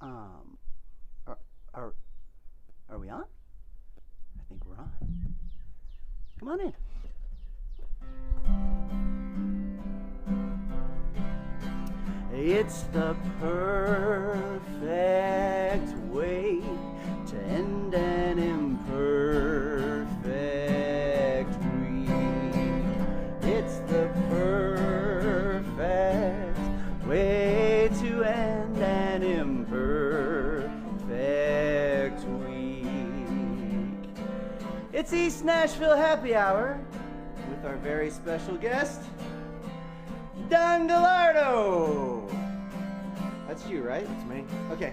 Um, are, are, are we on? I think we're on. Come on in. It's the perfect way to end an imperfect week. It's the perfect way to end an imperfect week. It's East Nashville Happy Hour with our very special guest, GALLARDO. That's you, right? That's me. Okay.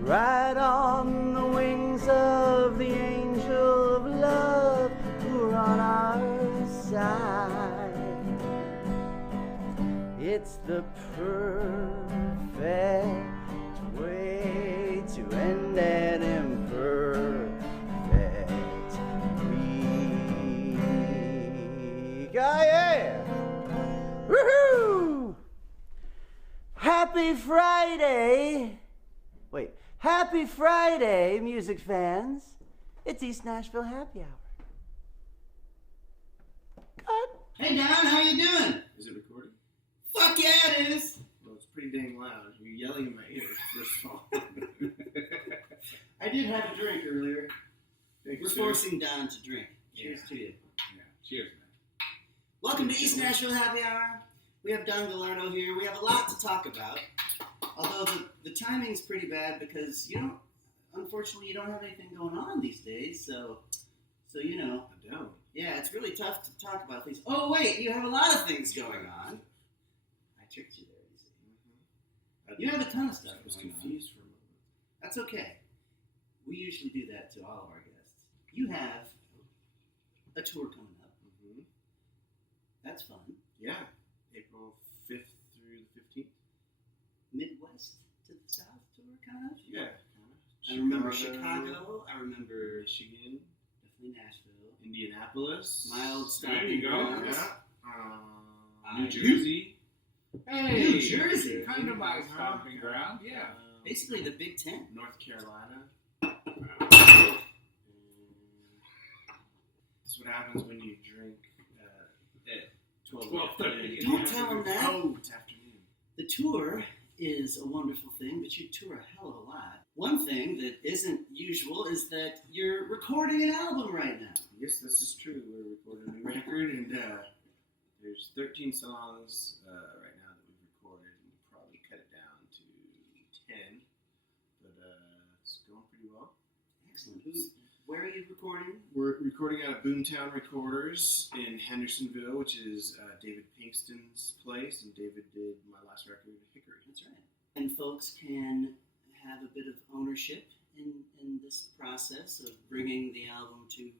Ride on the wings of the angel of love who are on our side. It's the perfect way to end an imperfect week. Ah, yeah! Woohoo! Happy Friday! Wait, happy Friday, music fans. It's East Nashville Happy Hour. Cut. Hey Don, how you doing? Is it recording? Fuck yeah, it is. Well, it's pretty dang loud. You're yelling in my ear, first of all. I did have a drink earlier. Thank We're you, forcing Don to drink. Cheers to you. Yeah. Cheers, man. Welcome to East Nashville Happy Hour. We have Don GALLARDO here. We have a lot to talk about. Although the timing's pretty bad because unfortunately you don't have anything going on these days. So you know. I don't. Yeah, it's really tough to talk about things. Oh wait, you have a lot of things going on. I tricked you there, you see. Mm-hmm. You have a ton of stuff I was going on. confused for a moment. That's okay. We usually do that to all of our guests. You have a tour coming up. Mm-hmm. That's fun. Yeah. April 5th through the 15th. Midwest to the South tour, kind of? Yeah. I remember Chicago. I remember Michigan. definitely Nashville. Indianapolis. My old There stomping you go. grounds. Yeah. New Jersey. Hey, New Jersey. Kind of my stomping ground, yeah. Basically the Big Ten. North Carolina. That's what happens when you drink at 12:30. Don't tell them that. Oh, it's afternoon. The tour is a wonderful thing, but you tour a hell of a lot. One thing that isn't usual is that you're recording an album right now. Yes, this is true. We're recording a new record, and there's 13 songs right now that we've recorded. And we'll probably cut it down to 10, but it's going pretty well. Excellent. Where are you recording? We're recording out of Boomtown Recorders in Hendersonville, which is David Pinkston's place, and David did my last record, Hickory. That's right. And folks can have a bit of ownership in this process of bringing the album to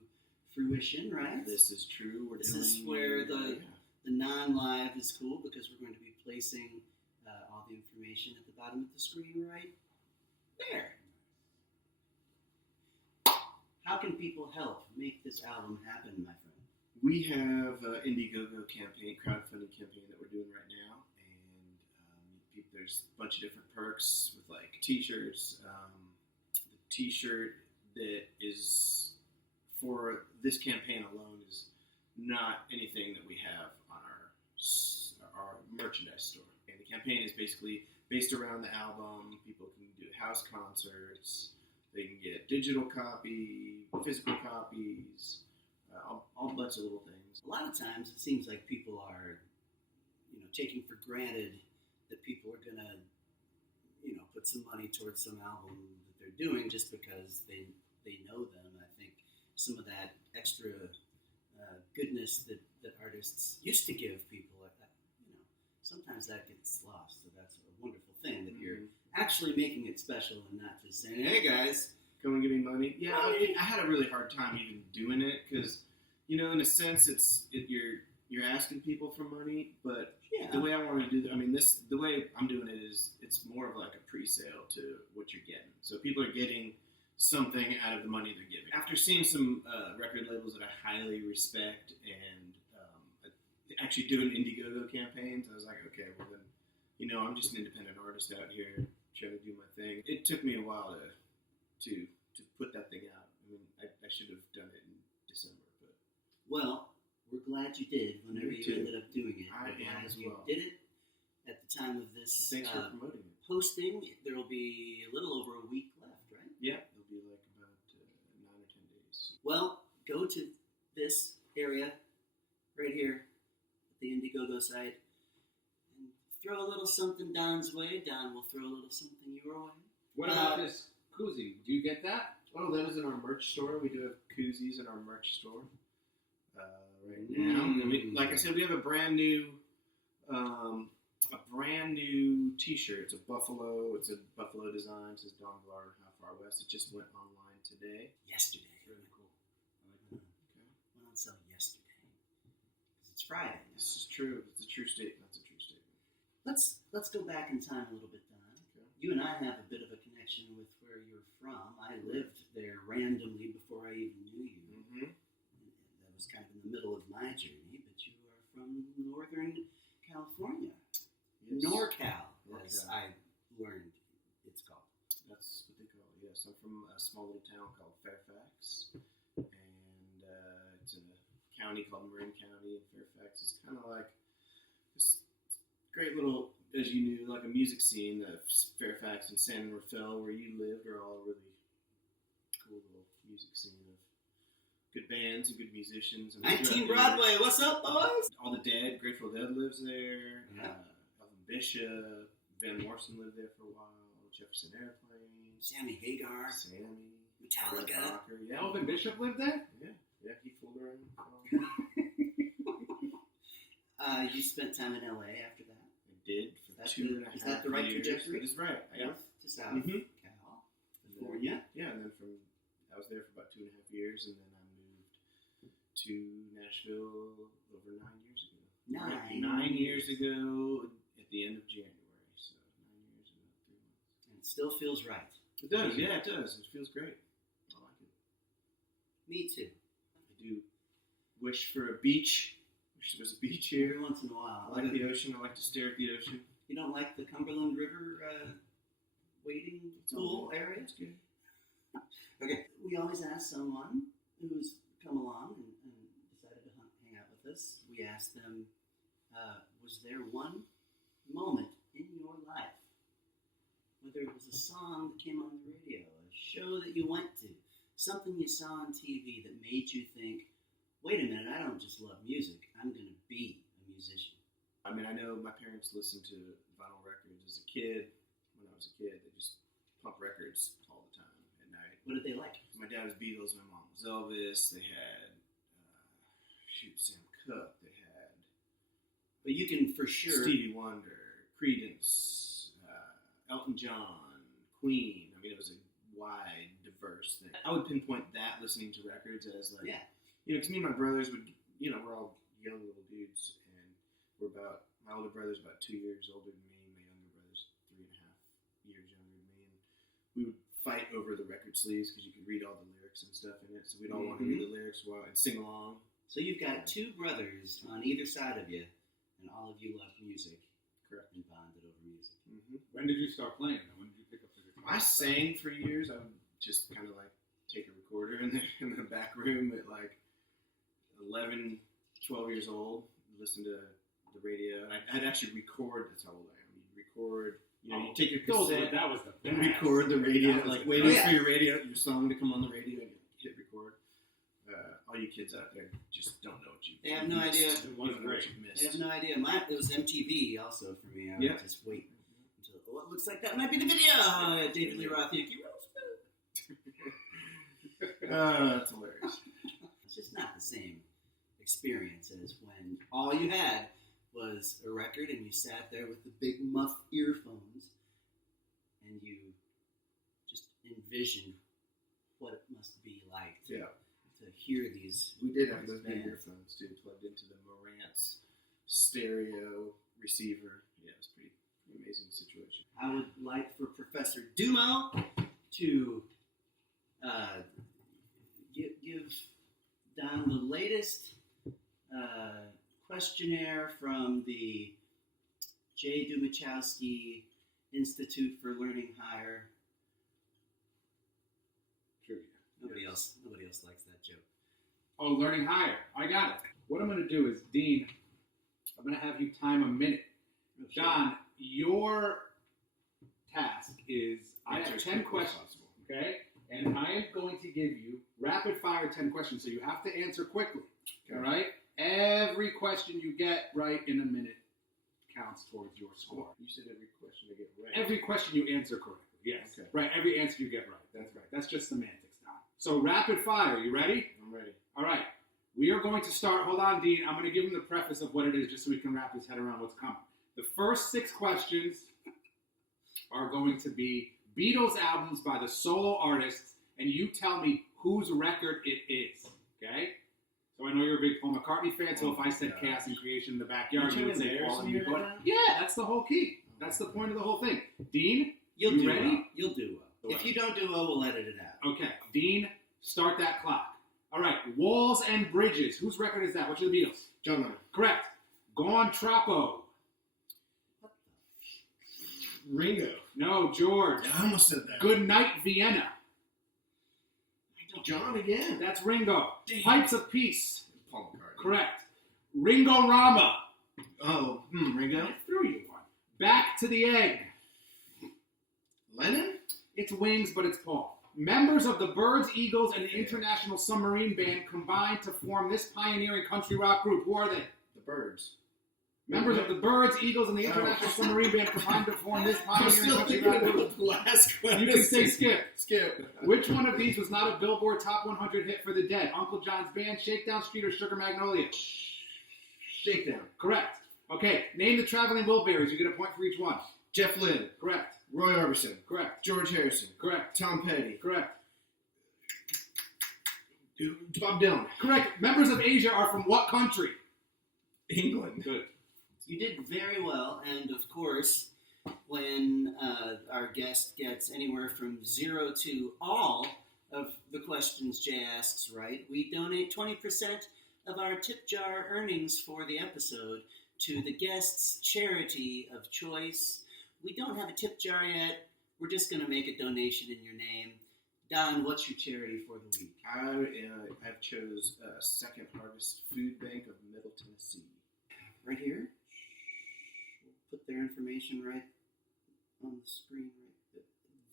fruition, right? This is true. This is where the non-live is cool because we're going to be placing all the information at the bottom of the screen right there. How can people help make this album happen, my friend? We have an Indiegogo campaign, crowdfunding campaign that we're doing right now, and there's a bunch of different perks with like t-shirts. The t-shirt that is for this campaign alone is not anything that we have on our merchandise store. And the campaign is basically based around the album. People can do house concerts. They can get digital copy, physical copies, all bunch of little things. A lot of times it seems like people are, taking for granted that people are going to, put some money towards some album that they're doing just because they know them. I think some of that extra goodness that artists used to give people, sometimes that gets lost. So that's a wonderful thing that you're actually making it special and not just saying, hey guys, come and give me money. Yeah, money. I had a really hard time even doing it because, in a sense, you're asking people for money, but the way I want to do the way I'm doing it is it's more of like a pre-sale to what you're getting. So people are getting something out of the money they're giving. After seeing some record labels that I highly respect and actually doing Indiegogo campaigns, I was like, okay, well then, I'm just an independent artist out here trying to do my thing. It took me a while to put that thing out. I mean, I should have done it in December, but Well, we're glad you did. Whenever Me you too. ended up doing it, I we're glad am as you well. did it. At the time of this thanks for promoting it. posting, there will be a little over a week left, right? Yeah, it'll be like about 9 or 10 days. Well, go to this area right here at the Indiegogo site and throw a little something Don's way. Don will throw a little something your way. What about this koozie? Do you get that? Oh, that is in our merch store. We do have koozies in our merch store right now. And like I said, we have a brand new T-shirt. It's a buffalo. It's a buffalo design. It says Don Gallardo, How Far West. It just went online today. Yesterday. Really cool. Went on sale yesterday. Because it's Friday. This is true. It's a true statement. That's a true statement. Let's go back in time a little bit, Don. Okay. You and I have a bit of a connection with where you're from. I lived there randomly before I even knew you. Mm-hmm. That was kind of in the middle of my journey, but you are from Northern California. Yes. NorCal, as NorCal. I learned it's called. That's what they call it. Yes, I'm from a small little town called Fairfax, and it's in a county called Marin County. And Fairfax is kind of like this great little, as you knew, like a music scene. Fairfax and San Rafael, where you lived, are all really cool little music scene of good bands and good musicians. And 19 Broadway, what's up, boys? All the Dead, Grateful Dead lives there. Yeah. Elvin Bishop, Van Morrison lived there for a while. Jefferson Airplane, Sammy Hagar, Sammy, Metallica. Red Rocker, yeah. Elvin Bishop lived there? Yeah, he fooled around. You spent time in LA after that. I did for Is that 2.5 is that the right years. trajectory? That is right. Yeah. North to south. Mhm. Cal, And then- California. Yeah, and then I was there for about 2.5 years, and then I moved to Nashville over 9 years ago. 9 years ago at the end of January. So 9 years and about 3 months. And it still feels right. It does, yeah, it does. It feels great. I like it. Me too. I do wish for a beach. Wish there was a beach here. Every once in a while. I like the ocean. I like to stare at the ocean. You don't like the Cumberland River wading pool area? That's good. Okay. We always ask someone who's come along and decided to hang out with us. We ask them, was there one moment in your life, whether it was a song that came on the radio, a show that you went to, something you saw on TV that made you think, wait a minute, I don't just love music, I'm going to be a musician? I mean, I know my parents listened to vinyl records as a kid. When I was a kid, they just pumped records all the time at night. What did they like? My dad was Beatles, my mom was Elvis. They had, Sam Cooke. They had But you can for sure. Stevie Wonder, Creedence, Elton John, Queen. I mean, it was a wide, diverse thing. I would pinpoint that listening to records as like, Yeah. because me and my brothers would, we're all young little dudes, and my older brother's about 2 years older than me, my younger brother's 3.5 years younger than me, and we would fight over the record sleeves because you could read all the lyrics and stuff in it, so we'd all want to read the lyrics and sing along. So you've got two brothers on either side of you, and all of you love music. Correct. And bonded over music. Mm-hmm. When did you start playing? When did you pick up the guitar? I sang for years. I would just kind of like take a recorder in the back room at like 11, 12 years old, listen to the radio. And I'd actually record. That's how old I am. You'd record. You take your cassette That was the and best. record the radio, That was like the waiting best. for your song to come on the radio and hit record. All you kids out there just don't know what you. They have no missed. idea. You don't know what you've missed. I have no idea. It was MTV also for me. I would just wait until, it looks like that might be the video. David Lee Roth, Yankee Rose. That's hilarious. It's just not the same experience as when all you had was a record and you sat there with the big muff earphones and you just envisioned what it must be like to hear these. We did have those big bands. earphones too, plugged into the Marantz stereo receiver. Yeah, it was pretty amazing situation. I would like for Professor Dumo to give Don the latest questionnaire from the J. Dumachowski Institute for Learning Higher. Trivia. Nobody else likes that joke. Oh, learning higher. I got it. What I'm going to do is, Dean, I'm going to have you time a minute. John, your task is I have 10 questions, okay? And I am going to give you rapid fire 10 questions, so you have to answer quickly, all right? Every question you get right in a minute counts towards your score. You said every question I get right. Every question you answer correctly, yes. Okay. Right, every answer you get right. That's right. That's just semantics, Don. So rapid fire, you ready? I'm ready. All right. We are going to start. Hold on, Dean. I'm going to give him the preface of what it is just so we can wrap his head around what's coming. The first 6 questions are going to be Beatles albums by the solo artists, and you tell me whose record it is, okay? So I know you're a big Paul McCartney fan, so if I said Chaos and Creation in the Backyard, you would say Paul and you go, yeah, that's the whole key. That's the point of the whole thing. Dean, You'll you do ready? well. You'll do well. If you don't do well, we'll edit it out. Okay. Dean, start that clock. All right. Walls and Bridges. Whose record is that? Which of the Beatles? John Lennon. Correct. Gone Troppo. Ringo. No, George. I almost said that. Good Night, Vienna. John again. That's Ringo. Damn. Pipes of Peace. Paul McCartney. Correct. Ringo Rama. Oh, Ringo. I threw you one. Back to the Egg. Lennon? It's Wings, but it's Paul. Members of the Byrds, Eagles, and the International Submarine Band combined to form this pioneering country rock group. Who are they? The Birds. Members of the Byrds, Eagles, and the International Submarine Band combined to form this I'm pioneering still country thinking rock group. about the last question. You can say Skip. Skip. Which one of these was not a Billboard Top 100 hit for the Dead? Uncle John's Band, Shakedown Street, or Sugar Magnolia? Shakedown. Correct. Okay, name the Traveling Wilburys. You get a point for each one. Jeff Lynne. Correct. Roy Orbison. Correct. George Harrison. Correct. Tom Petty. Correct. Bob Dylan. Correct. Members of Asia are from what country? England. Good. You did very well, and of course, when our guest gets anywhere from 0 to all of the questions Jay asks right, we donate 20% of our tip jar earnings for the episode to the guest's charity of choice. We don't have a tip jar yet. We're just going to make a donation in your name. Don, what's your charity for the week? I've chose Second Harvest Food Bank of Middle Tennessee. Right here. We'll put their information right on the screen. Right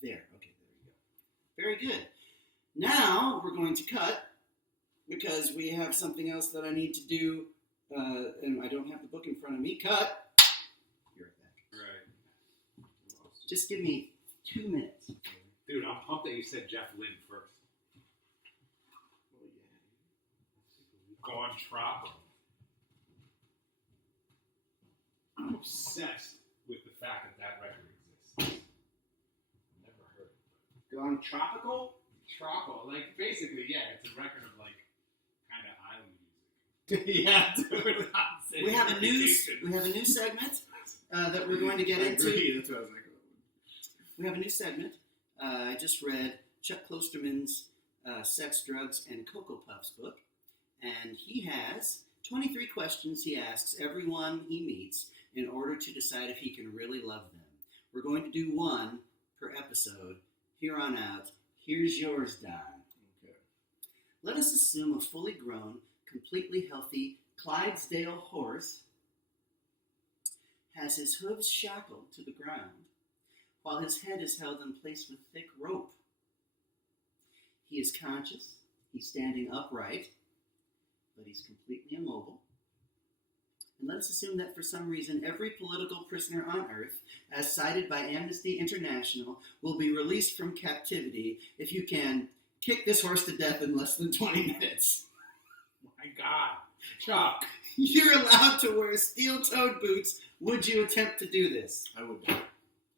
there. Okay, there you go. Very good. Now we're going to cut because we have something else that I need to do, and I don't have the book in front of me. Cut. Be right back. Right. Just give me 2 minutes. Dude, I'm pumped that you said Jeff Lynne first. Gone Troppo. I'm obsessed with the fact that record exists. Never heard it. Gone Tropical? Troppo, like basically, yeah, it's a record of like kind of island music. Yeah, dude. We have a new segment that we're going to get I into. agree. That's what I was like. We have a new segment. I just read Chuck Klosterman's Sex, Drugs, and Cocoa Puffs book, and he has 23 questions he asks everyone he meets in order to decide if he can really love them. We're going to do one per episode. Here on out, here's yours, Don. Okay. Let us assume a fully grown, completely healthy Clydesdale horse has his hooves shackled to the ground, while his head is held in place with thick rope. He is conscious, he's standing upright, but he's completely immobile. And let us assume that for some reason every political prisoner on earth, as cited by Amnesty International, will be released from captivity if you can kick this horse to death in less than 20 minutes. My God. Chuck. You're allowed to wear steel-toed boots. Would you attempt to do this? I would not.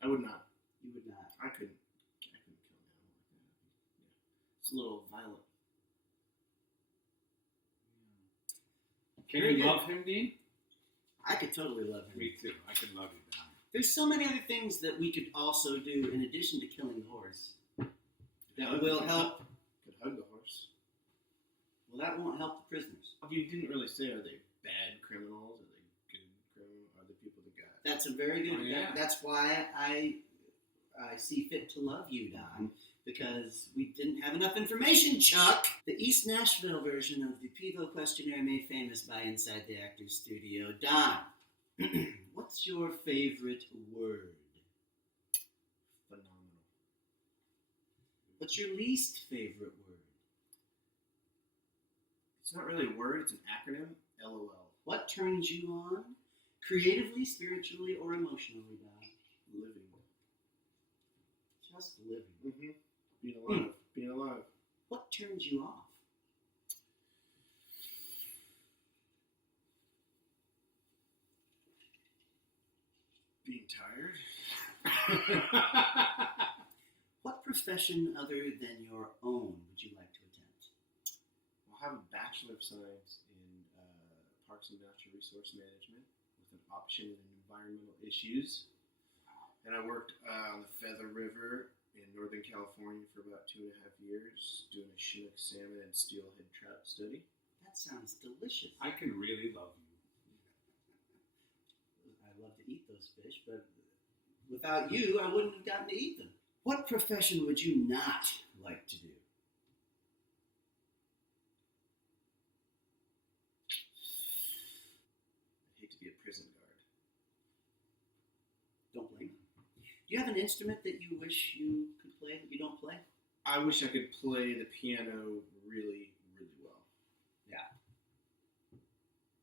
I would not. You would not. I couldn't kill an animal like that. It's a little violent. Can Very you good. love him, Dean? I could totally love him. Me too. I can love you, Don. There's so many other things that we could also do in addition to killing the horse. That will help. Could hug the horse. Well, that won't help the prisoners. You didn't really say, are they bad criminals? Are they good criminals? Are the people that got That's a very good. Oh, yeah. That's why I I see fit to love you, Don, because we didn't have enough information, Chuck. The East Nashville version of the Pivo questionnaire made famous by Inside the Actors Studio. Don, what's your favorite word? Phenomenal. What's your least favorite word? It's not really a word, it's an acronym. LOL. What turns you on? Creatively, spiritually, or emotionally, Don? Living. Just living. Mm-hmm. Being alive. Being alive. What turns you off? Being tired. What profession other than your own would you like to attempt? I'll have a Bachelor of Science in Parks and Natural Resource Management with an option in environmental issues. And I worked on the Feather River in Northern California for about 2.5 years, doing a Chinook salmon and steelhead trout study. That sounds delicious. I can really love you. I love to eat those fish, but without you, I wouldn't have gotten to eat them. What profession would you not like to do? I hate to be a prison guard. Don't blame them. Do you have an instrument that you wish you could play that you don't play? I wish I could play the piano really, really well. Yeah.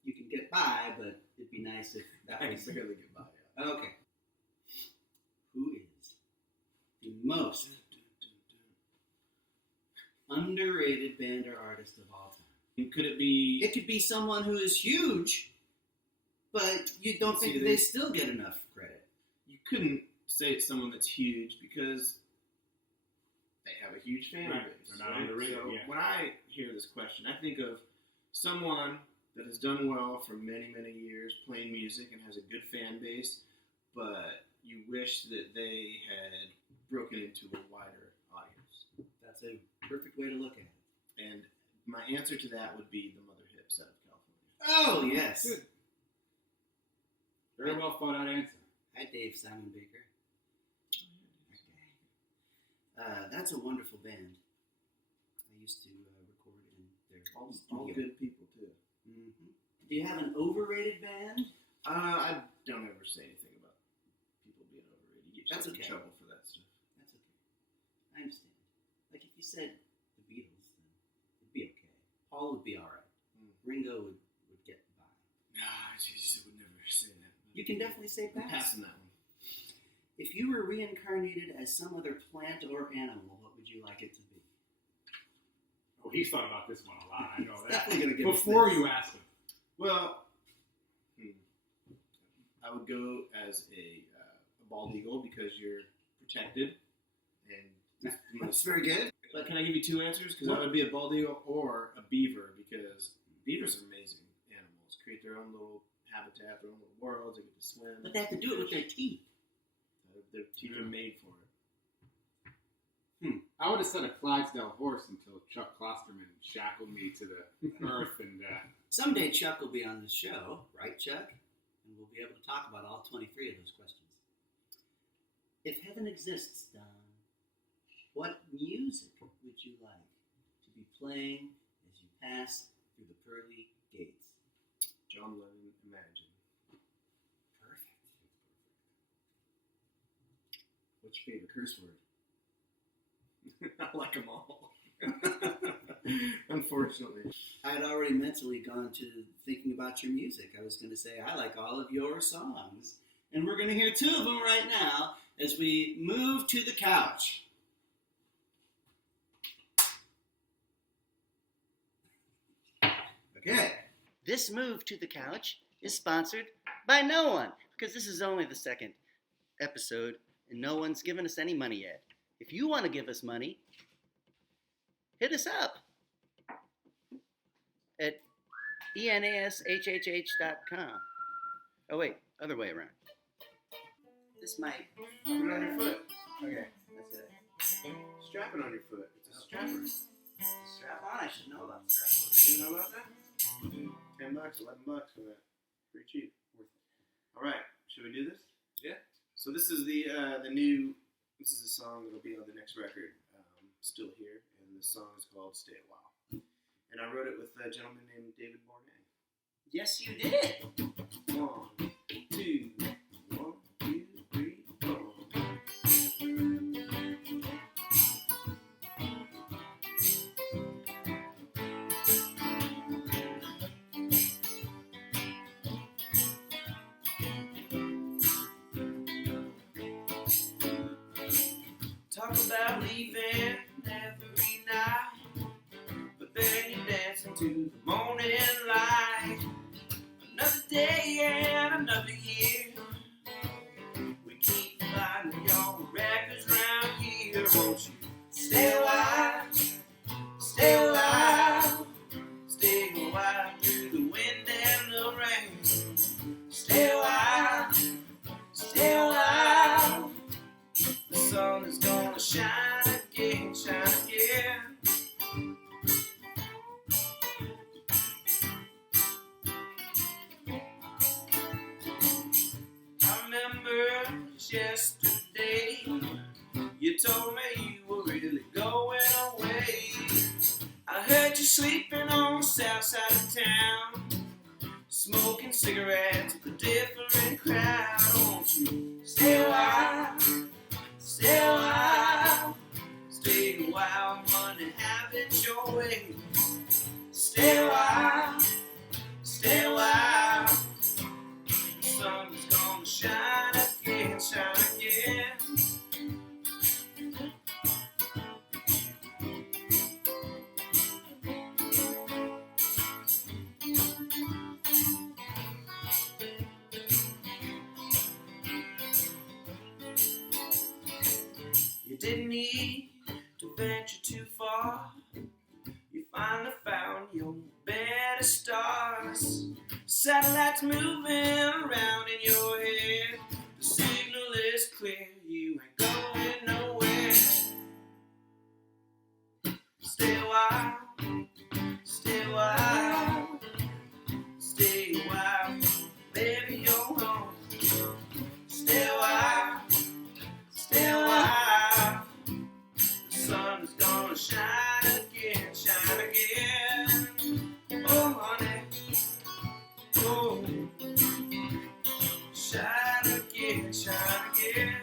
You can get by, but it'd be nice if that I was... can barely get by. Yeah. Okay. Who is the most underrated band or artist of all time? Could it be? It could be someone who is huge, but you don't think that they still get enough credit. You couldn't say it's someone that's huge because they have a huge fan Right. base. They're not underrated, So yeah. when I hear this question, I think of someone that has done well for many, many years playing music and has a good fan base, but you wish that they had broken into a wider audience. That's a perfect way to look at it. And my answer to that would be the Mother Hips out of California. Oh, yes. Good. Very well thought out answer. Hi, Dave Simon Baker. That's a wonderful band. I used to record in their All studio. good people, too. Mm-hmm. Do you have an overrated band? I don't ever say anything about people being overrated. You get That's yourself in okay. trouble for that stuff. That's okay. I understand. Like if you said the Beatles, then it'd be okay. Paul would be all right. Ringo would get by. Nah, I just would never say that. You can definitely say I'm pass. passing that one. If you were reincarnated as some other plant or animal, what would you like it to be? Oh, he's thought about this one a lot. I know He's that. definitely gonna give us Before this. you ask him. Well, I would go as a bald eagle because you're protected. And That's very good. but can I give you two answers? Because I would be a bald eagle or a beaver because beavers are amazing animals. Create their own little habitat, their own little worlds. They get to swim. But they have to do it with their teeth. Their teeth are made for it. I would have said a Clydesdale horse until Chuck Klosterman shackled me to the earth and Someday Chuck will be on the show, right, Chuck? And we'll be able to talk about all 23 of those questions. If heaven exists, Don, what music would you like to be playing as you pass through the pearly gates? John Lennon, Imagine. Perfect. What's your favorite curse word? I like them all. Unfortunately. I had already mentally gone to thinking about your music. I was going to say, I like all of your songs. And we're going to hear two of them right now as we move to the couch. Okay. This move to the couch is sponsored by no one, because this is only the second episode and no one's given us any money yet. If you want to give us money, hit us up at enashhh.com. Oh, wait, other way around. This might... Put it on your foot. Okay, that's it. Strap it on your foot. It's a strapper. Strap on, I should know about the strap on. You know about that? $10, $11 for that. Pretty cheap. Worth it. All right, should we do this? Yeah. So this is the new This is a song that'll be on the next record, Still Here, and the song is called Stay a While. And I wrote it with a gentleman named David Bournet. Yes, you did. 1, 2, 1, 2, 3, 4. Talk about leaving every night, but then you're dancing to the morning light. Another day and another year, we keep finding your records round here. Won't you stay a while, stay a while, stay a while through the wind and the rain. Stay a while, stay a while. The sun is gonna shine again, shine again. I remember just yesterday, you told me you were really going away. I heard you sleeping on the south side of town, smoking cigarettes with a different crowd. Won't you stay a while, stay a while, stay a while, money, have it your way. Stay a while, stay a while. The sun is gonna shine again, shine again. You didn't need to venture too far. You finally found your better stars. Satellites moving around in your head. The signal is clear, you ain't going nowhere. Stay a while, stay a while, stay a while, baby, you're home. Stay a while, stay a while. The sun is gonna shine again, shine again. Oh, honey, oh, shine again, shine again.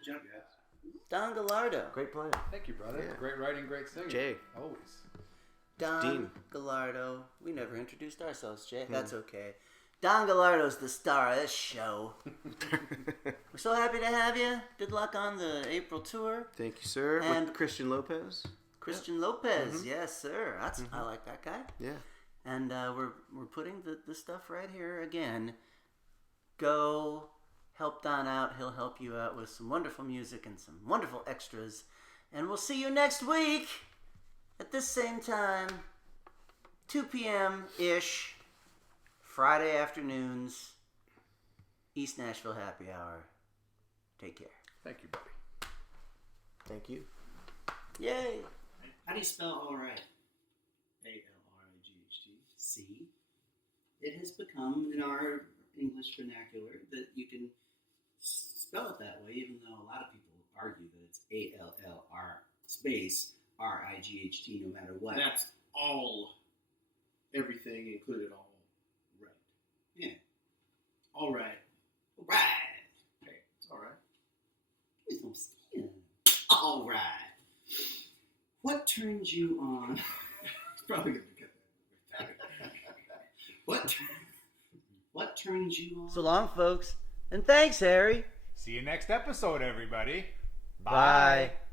Good job, guys. Don Gallardo. Great playing. Thank you, brother. Yeah. Great writing, great singing. Jay. Always. Don Dean. Gallardo. We never introduced ourselves, Jay. That's okay. Don Gallardo's the star of this show. We're so happy to have you. Good luck on the April tour. Thank you, sir. And- With Christian Lopez. Christian Lopez, yes, sir. I like that guy. Yeah. And we're putting the stuff right here again. Go help Don out. He'll help you out with some wonderful music and some wonderful extras. And we'll see you next week at this same time, 2 p.m.-ish, Friday afternoons, East Nashville Happy Hour. Take care. Thank you, buddy. Thank you. Yay! How do you spell all right? ALRIGHT. See? It has become, in our English vernacular, that you can spell it that way, even though a lot of people argue that it's ALLR space RIGHT no matter what. That's all. Everything included all right. Yeah. All right. Right. Okay, it's all right. Give me some skin. All right. What turns you on? It's probably going to get that. What turns you on? So long, folks. And thanks, Harry. See you next episode, everybody. Bye.